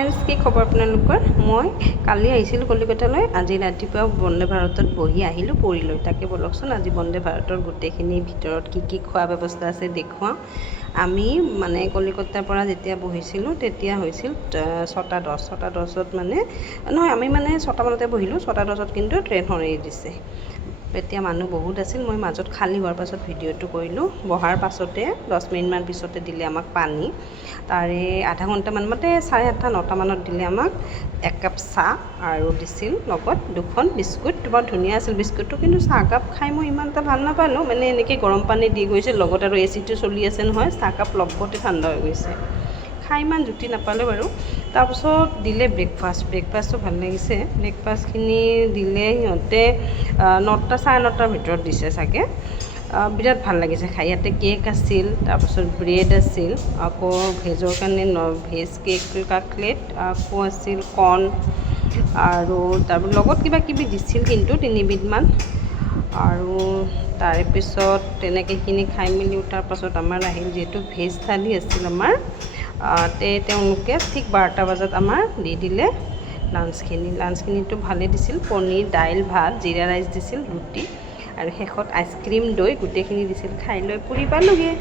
Friends, কি খবৰ আপোনালোকৰ? মই কালি আহিছিলোঁ কলিকতালৈ। আজি ৰাতিপুৱা বন্দে ভাৰতত বহি আহিলোঁ পুৰীলৈ। তাকে ব'লকচোন আজি বন্দে ভাৰতৰ গোটেইখিনি ভিতৰত কি খোৱা ব্যৱস্থা আছে দেখুৱাওঁ। আমি মানে কলিকতাৰ পৰা যেতিয়া বহিছিলোঁ তেতিয়া হৈছিল 6:10 মানে নহয়, আমি মানে 6টামানতে বহিলোঁ। 6:10 কিন্তু ট্ৰেইনখন এৰি দিছে। এতিয়া মানুহ বহুত আছিল। মই মাজত খালী হোৱাৰ পাছত ভিডিঅ'টো কৰিলোঁ। বহাৰ পাছতে 10 মিনিটমান পিছতে দিলে আমাক পানী। তাৰে আধা ঘণ্টামান মানে 8:30, 9টা মানত দিলে আমাক 1 কাপ চাহ আৰু দিছিল লগত 2খন বিস্কুট। বৰ ধুনীয়া আছিল বিস্কুটটো, কিন্তু চাহকাপ খাই মই ইমান এটা ভাল নাপালোঁ। মানে এনেকৈ গৰম পানী দি গৈছে, লগত আৰু এচিটো চলি আছে নহয়, চাহকাপ লগতে ঠাণ্ডা হৈ গৈছে। খাই ইমান জুতি নাপালোঁ বাৰু। তাৰপিছত দিলে ব্ৰেকফাষ্টটো ভাল লাগিছে। ব্ৰেকফাষ্টখিনি দিলে সিহঁতে 9টা, 9:30টাৰ ভিতৰত দিছে চাগে। বিৰাট ভাল লাগিছে খাই। ইয়াতে কেক আছিল, তাৰপিছত ব্ৰেড আছিল, আকৌ ভেজৰ কাৰণে ভেজ কেক কাটলেট, আকৌ আছিল কৰ্ণ, আৰু তাৰপিছত লগত কিবা কিবি দিছিল কিন্তু 3বিধমান। আৰু তাৰে পিছত তেনেকৈখিনি খাই মেলি উঠাৰ পাছত আমাৰ আহিল, যিহেতু ভেজ থালি আছিল আমাৰ, তেওঁলোকে ঠিক 12টা বজাত আমাৰ দি দিলে লাঞ্চখিনিতো ভালেই দিছিল। পনীৰ, দাইল, ভাত, জিৰা ৰাইচ দিছিল, ৰুটি আৰু শেষত আইচক্ৰীম, দৈ গোটেইখিনি দিছিল। খাই লৈ পুৰী পালোঁগৈ।